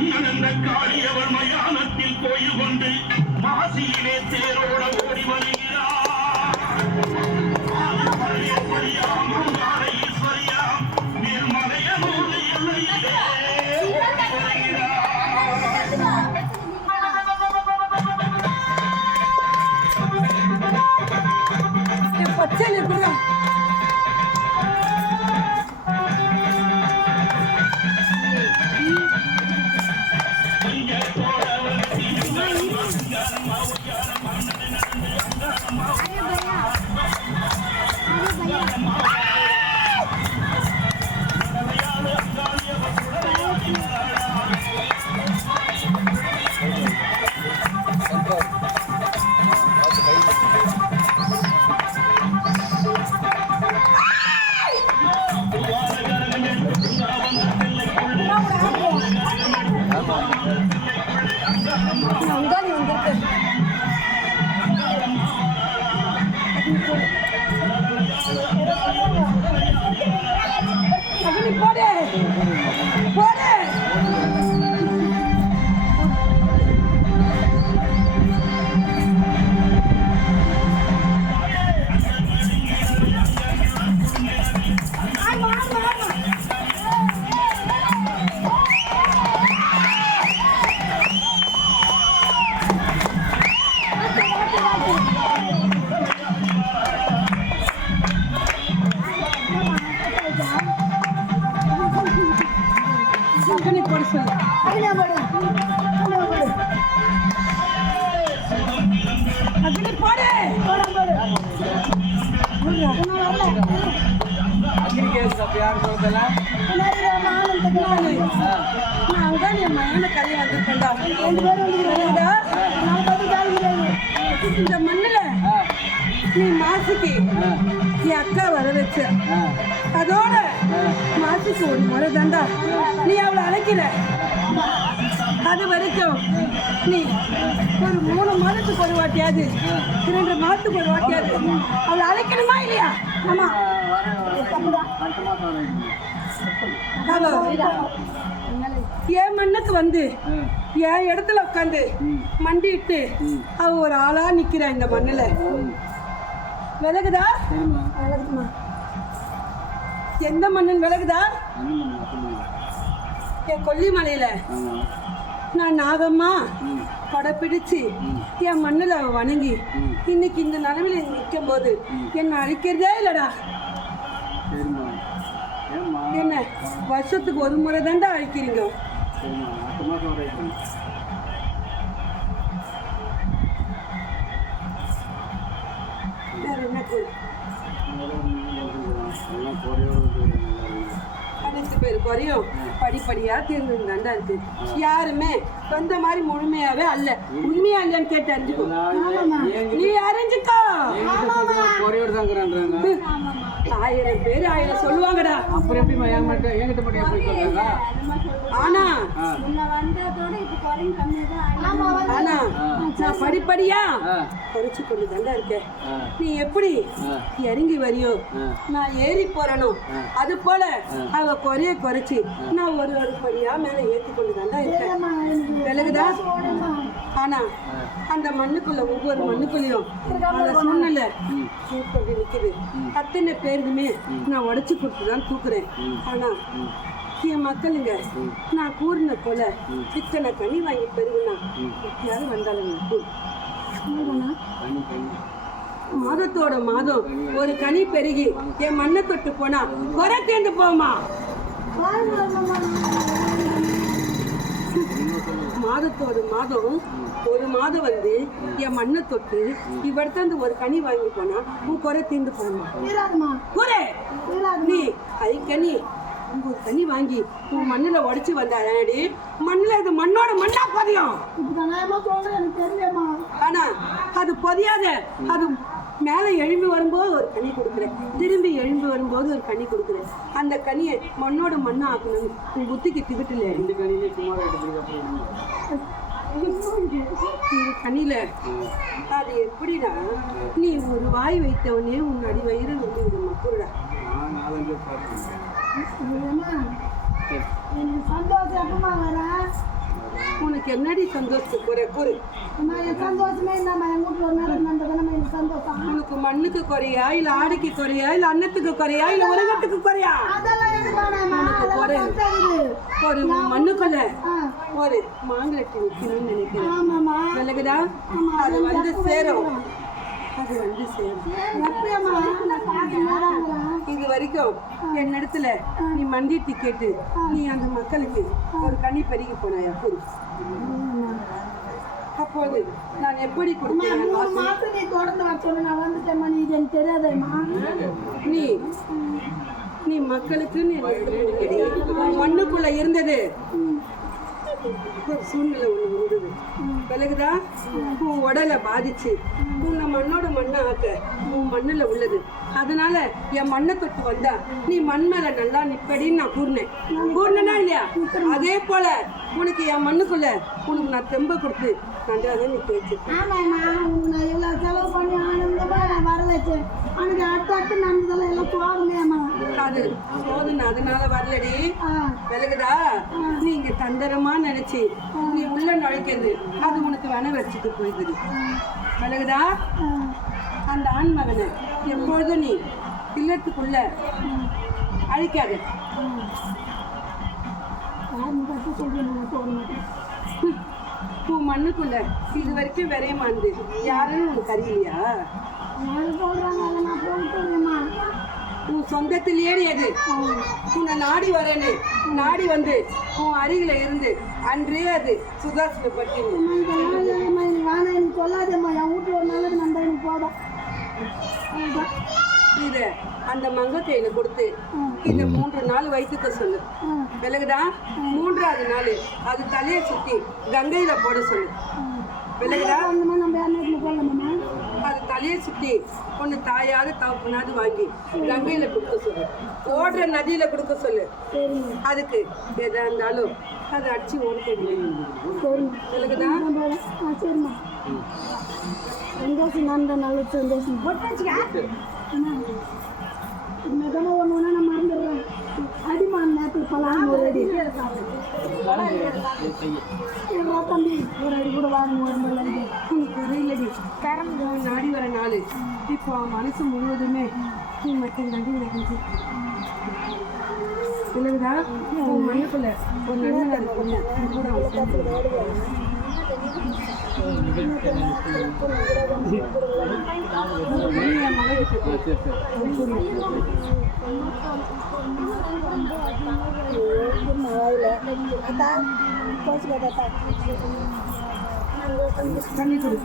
அண்ணன் என்ற காளியவர் மயானத்தில் கோயில் கொண்டு மாசியிலே தேரோட ஓடி வருகிறார். ஈஸ்வரியா நிர்மலையனூர் எல்லையிலே இந்த மண்ணுல நீ மாசிக்கு என் அக்கா வர வச்ச அதோட மாசிக்கு ஒரு முறை தாண்டா நீ அவளை அழைக்கிற. அது வரைக்கும் நீ ஒரு 3 மாதத்துக்கு ஒரு வாட்டியாது 2 மாதத்துக்கு ஒரு வாட்டியாது அவளை அழைக்கணுமா இல்லையா? ஆமா. ஹலோ, என் மண்ணுக்கு வந்து என் இடத்துல உட்காந்து மண்டிட்டு அவ ஒரு ஆளா நிக்கிறா இந்த மண்ணுல. விலகுதா? விலகுமா? எந்த மண்ணுன்னு விலகுதா? என் கொல்லிமலையில நான் நாகம்மா படப்பிடிச்சு என் மண்ணில் வணங்கி இன்னைக்கு இந்த நிலவில் நிற்கும் போது என்னை அழிக்கிறதே இல்லைடா. என்ன வருஷத்துக்கு ஒரு முறை தாண்டா அழிக்கிறீங்க. வேற என்ன அனைத்து பேர் குறையும் படிப்படியா தேர்ந்தா இருக்கு. யாருமே சொந்த மாதிரி முழுமையாவே அல்ல. உண்மையா இல்லையான்னு கேட்டு அறிஞ்சுக்கோ. நீ அறிஞ்சுக்கோ. 1000 பேர் 1000 சொல்லுவாங்கடா. அப்புறம் எப்படி ஆனா ஆனா நான் படிப்படியா குறைச்சு கொண்டு தாண்டா இருக்கேன். நீ எப்படி இறங்கி வரியோ நான் ஏறி போறனோ அது போல அவ குறைய குறைச்சி நான் ஒரு படியா மேல ஏற்றி கொண்டு தாண்டா இருக்கேன். விலகுதா? ஆனா அந்த மண்ணுக்குள்ள ஒவ்வொரு மண்ணுக்குள்ளயும் அந்த சூழ்நிலை கொண்டு நிக்குது. அத்தனை பேருக்குமே நான் உடைச்சு கொடுத்துதான் தூக்குறேன். ஆனா என் மக்களுங்க நான் கூறின போல இத்தனை கனி வாங்கி பெருகுனா எப்பயாவது வந்தாலும் மாதத்தோட மாதம் ஒரு கனி பெருகி என் மண்ணை தொட்டு போனா குறை தேர்ந்து போமா? மாதத்தோட மாதம் ஒரு மாதம் வந்து என் மண்ணை தொட்டு இவ்வளவு ஒரு கனி வாங்கி போனா உன் குறை தீர்ந்து போமா? குறை நீ கனி ஒரு கனி வாங்கி உன் மண்ணில் உடைச்சி வந்தாடி மண்ணில் அது மண்ணோட மண்ணா பதியும். ஆனா அது பொதியாத அது மேலே எழும்பி வரும்போது ஒரு கனி கொடுக்குறேன், திரும்பி எழும்பி வரும்போது ஒரு கனி கொடுக்குறேன். அந்த கனியை மண்ணோட மண்ணா ஆக்கணும். உன் புத்திக்கு திகட்டில கனியில அது எப்படின்னா நீ ஒரு வாய் வைத்தவனே உன்னடி வயிறு வந்து இது மக்கள்டா. உனக்கு என்னடி சந்தோஷத்துக்கு குறை கூறு? சந்தோஷமே இல்லாம என் வீட்டுல ஒரு நேரம் நடந்ததுன்னா எனக்கு சந்தோஷம். உனக்கு மண்ணுக்கு குறையா, இல்ல ஆடைக்கு குறையா, இல்ல அன்னத்துக்கு குறையா, இல்ல உலகத்துக்கு குறையா? அதெல்லாம் எனக்கு வேணாம்மா. அதெல்லாம் தெரியுது. ஒரு மண்ணுக்குள்ள ஒரு மாங்கலட்டி நிக்கணும்னு நினைக்கிறேன். ஆமாம்மா. விலகுதா? அது வந்து சேரும். அது வந்து சேரும். இது வரைக்கும் என்னிடத்துல நீ மண்டிட்டு கேட்டு நீ அந்த மக்களுக்கு ஒரு கனி பறிக்க போனாயா? அப்போது நான் எப்படி கொடுத்தேன்? நீ தொடர்ந்து வர சொல்லு, நான் வந்துட்டேம்மா. நீ இது எனக்கு தெரியாதேம்மா. நீ மக்களுக்கு மண்ணுக்குள்ள இருந்தது ஒரு சூழ்நிலை ஒண்ணு இருந்தது. விலகுதா? உன் உடலை பாதிச்சு உன்னை மண்ணோட மண்ணை ஆக்க உன் மண்ணுல உள்ளது. அதனால என் மண்ணை தொட்டு வந்தா நீ மண் மேல நல்லா நிப்படின்னு நான் கூறினேனா இல்லையா? அதே போல உனக்கு என் மண்ணுக்குள்ள உனக்கு நான் தெம்ப கொடுத்து நன்றாக நீ பேச்சு. ஆமாம்மா, உனக்கு நான் இவ்வளோ செலவு பண்ணி ஆனந்தமா நான் வர வச்சேன். அவனுக்கு அடுத்து நடந்ததெல்லாம் எல்லாம் சோதனையாம்மா. அது சோதனை அதனால வரலடி. விலகுதா? நீ இங்க தந்திரமா நினைச்சு நீ உள்ள நுழைக்கிறது அது உனக்கு வேண வச்சுட்டு போயிடுது. விலகுதா? அந்த ஆண் மகனை எப்பொழுதும் நீ இல்லத்துக்குள்ள அழிக்காது. உன் மண்ணுக்குள்ள இது வரைக்கும் விரையமாந்து யாரும் உனக்கு அறியலையா? உன் சொந்தத்திலேயே அது உன்னை நாடி வரேன்னு நாடி வந்து உன் அருகில இருந்து அன்றே அது சுதாசிரப்பட்டு சொல்லாதேம்மா. என் வீட்டுல ஒரு நல்லது நம்ப எனக்கு போதும். இதை அந்த மங்க கையில கொடுத்து இந்த 3 நாள் வைத்துக்க சொல்லு. விலகுதா? 3ஆவது நாள் அது தலையை சுத்தி கங்கையில போட சொல்லு. விலகுதா? அது தலையை சுத்தி ஒன்று தாயாவது தவப்புனாது வாங்கி கங்கையில கொடுக்க சொல்லு. ஓடுற நதியில கொடுக்க சொல்லு. அதுக்கு எதா இருந்தாலும் அதை அடிச்சு ஓடிட்டு விலகுதா? சரிம்மா. சந்தோஷம் நான் தான் நல்ல சந்தோஷம். மிகவும் ஒன்று ஒன்றா நான் மறந்துடுறேன். அடிமான நேரத்துக்கு பலாம் ஒரு அடி தம்பி ஒரு அடி கூட வாங்க குறையிலடி நாடி வர நாள் இப்போ மனசு முழுவதுமே நீ மட்டும் நடி நடந்து இல்லைதா? உன் மண்ணுக்குள்ள ஒரு நல்ல பொண்ணு கூட தண்ணி கொடு.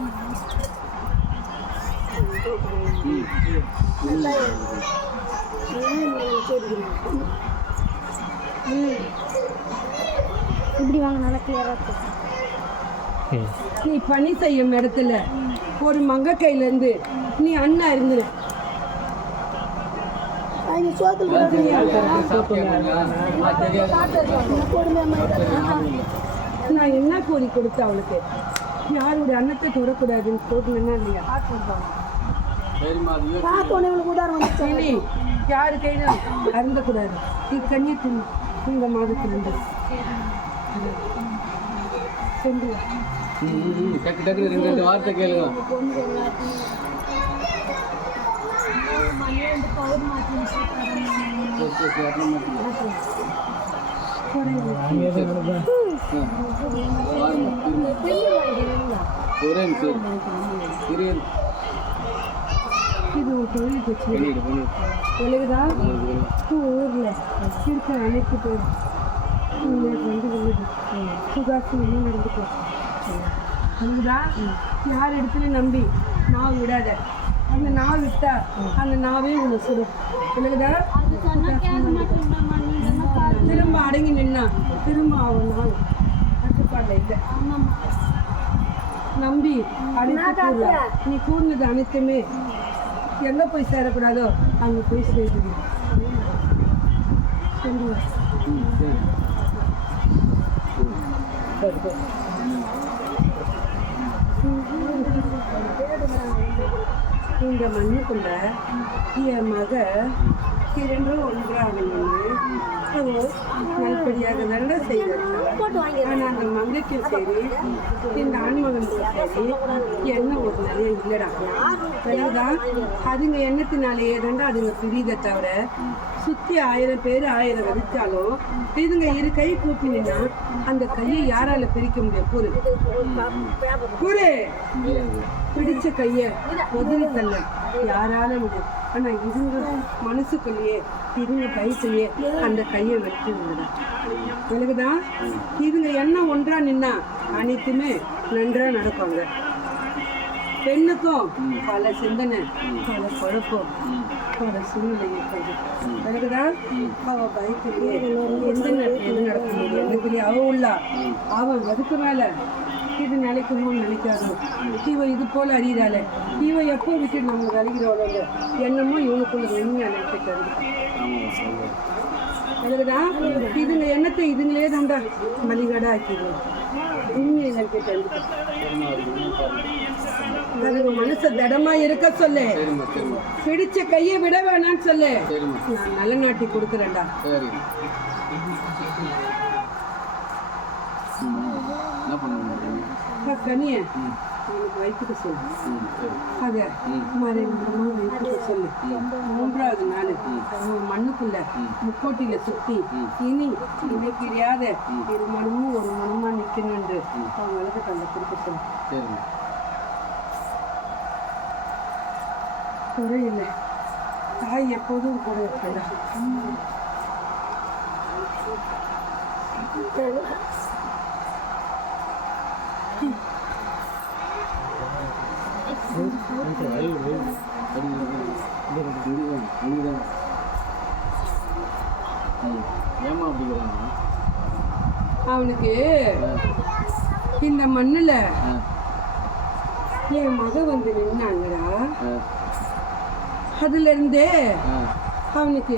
இப்படி வாங்க, நல்லா கிளியரா இருக்கு. நீ பணி செய்யும் இடத்துல ஒரு மங்க கையிலேருந்து நீ அண்ணா இருந்து நான் என்ன கோரி கொடுத்தேன் அவளுக்கு? யாருடைய அன்னத்தை தொடக்கூடாதுன்னு போட்டுனா இல்லையா? யாரு கையிலும் அருந்தக்கூடாது. நீ கன்னியத்தின் இந்த மாதத்திலிருந்து டக்கு வார்த்தை கேளுங்க. இது ஒரு தொழில் பிரச்சனை விலகுதா? ஊரில் இருக்க அனைத்து பேர் சுகாசி நடந்துக்கோ. அதுதா யார் இடத்துலையும் நம்பி நான் விடாத. அந்த நான் விட்டா அந்த நாவே உன்னை சுடும். விலகுதா? திரும்ப அடங்கி நின்னா திரும்ப அவன் நாள் கட்டுப்பாடில் இல்லை. நம்பி அடிச்சு நீ கூர்ந்தது அனைத்துமே எங்கே போய் சேரக்கூடாதோ அங்கே போய் சேர்ந்து இந்த மண்ணுக்குள்ள என் மக 2 ஒன்றாகணும்னு நல்லபடியாக தண்டை செய்தார். ஆனா அந்த மங்கைக்கும் சரி இந்த ஆண்மகனுக்கும் சரி என்ன ஒரு நிலையை இல்லடா. பிறகுதான் அதுங்க எண்ணத்தினாலேயே தாண்டா அதுங்க பிரிதை தவிர சுத்தி 1000 பேர் 1000 வதிச்சாலும் இதுங்க இரு கை கூப்பினா அந்த கையை யாரால பிரிக்க முடியும்? கூறு கூறு. பிடிச்ச கைய உதவி தள்ள யாரால முடியும்? ஆனா இதுங்க மனசுக்குள்ளேயே இதுங்க கைக்குள்ளேயே அந்த கையை வெட்டி விடுதா. பிறகுதான் இதுங்க என்ன ஒன்றா நின்னா அனைத்துமே நன்றா நடப்பாங்க. பெண்ணுக்கும் பல சிந்தனை, பல குழப்பம், பல சூழ்நிலை இருக்காது. பிறகுதான் அவ பயத்திலேயே எந்த நேரத்தில் எது நடக்க முடியும் எனக்கு அவ உள்ளா. அவன் அதுக்கு மேல இது நினைக்குமோ நினைக்காதோ இவ இது போல அறிகிறாளே இவ எப்போ விட்டு நம்ம அழிகிறவளோ என்னமோ இவனுக்குள்ள உண்மையா நினைக்கிறது. அதுக்குதான் இதுங்க எண்ணத்தை இதுங்களே தாண்டா மலிகாடா ஆக்கிடுவோம். உண்மையை நினைக்கிட்டு அதுக்கு மனசு திடமா இருக்க சொல்லு. பிடிச்ச கையை விட வேணான்னு சொல்லு. நான் நல்ல நாட்டி கொடுக்குறேன்டா. கனிய அவனுக்கு வைத்துக்க சொல்லு. அத மறைமுகமா வைத்துக்க சொல்லு. 3வது நாள் அவன் மண்ணுக்குள்ள முக்கோட்டில சுத்தி இனி இதை பிரியாத இரு மனமும் ஒரு மனமா நிக்கணும் என்று அவங்களுக்கு தந்தை கொடுக்க சொல்லு. குறையில்லை, தாய் எப்போதும் கூட இருக்கா. அவனுக்கு இந்த மண்ணுல என் மக வந்து நின்னாங்கடா. அதுல இருந்தே அவனுக்கு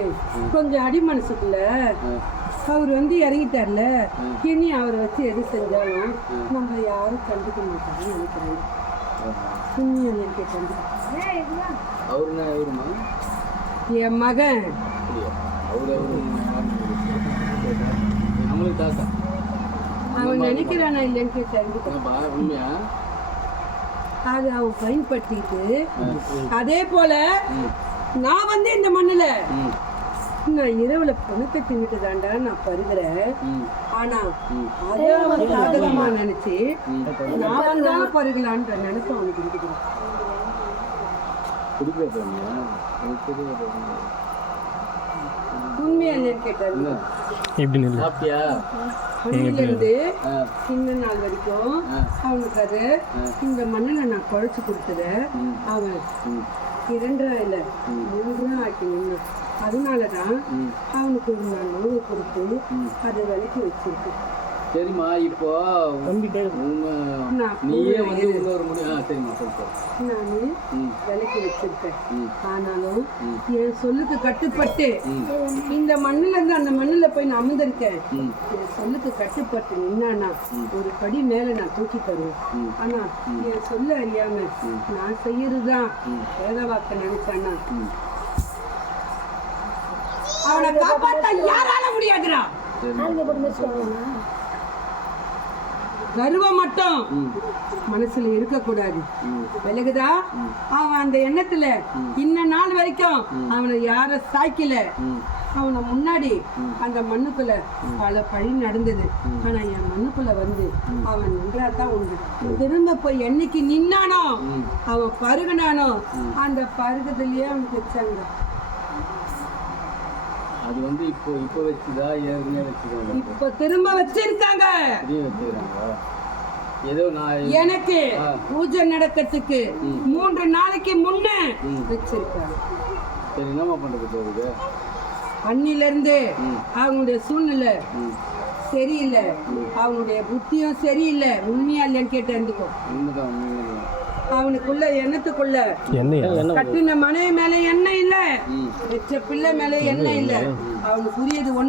கொஞ்சம் அடி மனசுக்குள்ள அவர் வந்து இறங்கிட்டார்ல. இனி அவரை வச்சு எது செஞ்சாலும் நம்ம யாரும் கண்டுக்க மாட்டாங்கன்னு நினைக்கிறேன். என் மகன் அவன் நினைக்கிறானா இல்லைன்னு தெரிஞ்சுக்கிறேன். அது அவன் பயன்படுத்திட்டு அதே போல நான் வந்து இந்த மண்ணுல நான் இரவுல பணத்தை தின்னுட்டு தாண்டா நான் பருகிறேன். ஆனா அதை அவன் சாதகமா நினைச்சு நான் வந்தாலும் பருகலான்ற நினைப்பு அவனுக்கு இருக்குதுதான். உண்மையா கேட்டாரு அன்னிலிருந்து இந்த நாள் வரைக்கும் அவனுக்கு அது இந்த மண்ணுல நான் குழைச்சு கொடுத்தத அவன் 2 இல்ல 3 ஆக்கி நின்று. அதனாலதான் அவனுக்கு ஒரு நாள் உணவு கொடுத்து அதை விலைக்கு வச்சிருக்கு. சரிம்மா, இப்போ நீயே வந்து இன்னொரு நானு விலைக்கு வச்சிருக்கேன். ஆனாலும் என் சொல்லுக்கு கட்டுப்பட்டு இந்த மண்ணுல இருந்து அந்த மண்ணுல போய் நான் அமர்ந்திருக்கேன். என் சொல்லுக்கு கட்டுப்பட்டு நின்னானா ஒரு படி மேல நான் தூக்கி தருவேன். ஆனா என் சொல்ல அறியாம நான் செய்யறதுதான் வேத வாக்க நினைச்சானா அவனை காப்பாற்ற யாரால முடியாதுடா. கர்வம் மட்டும் மனசுல இருக்கக்கூடாது. விலகுதா? அவன் அந்த எண்ணத்துல இன்ன நாள் வரைக்கும் அவனை யார சாய்க்கல. அவனை முன்னாடி அந்த மண்ணுக்குள்ள பல பழி நடந்தது. ஆனா என் மண்ணுக்குள்ள வந்து அவன் நின்றாதான் உண்டு. திரும்ப போய் என்னைக்கு நின்னானோ அவன் பருகுனானோ அந்த பருகுதலையே அவனுக்கு வச்சாங்க. அது வந்து இப்போ வச்சுதா ஏற்கனவே வச்சுக்காங்க? இப்போ திரும்ப வச்சிருக்காங்க. ஏதோ நான் எனக்கு பூஜை நடக்கிறதுக்கு 3 நாளைக்கு முன்னே வச்சிருக்காங்க. சரி, என்னமா பண்றது போகுது? அன்னில இருந்து அவங்களுடைய சூழ்நிலை சரியில்லை, அவனுடைய புத்தியும் சரியில்லை. உண்மையா இல்லைன்னு கேட்டு இருந்துக்கோ. அவனுக்குள்ள எண்ணத்துக்குள்ள கட்டின மனைவி மேல எண்ணெய் இல்ல, வச்ச பிள்ளை மேல எண்ணெய் இல்ல. அவனுக்கு புரியுது ஒன்று.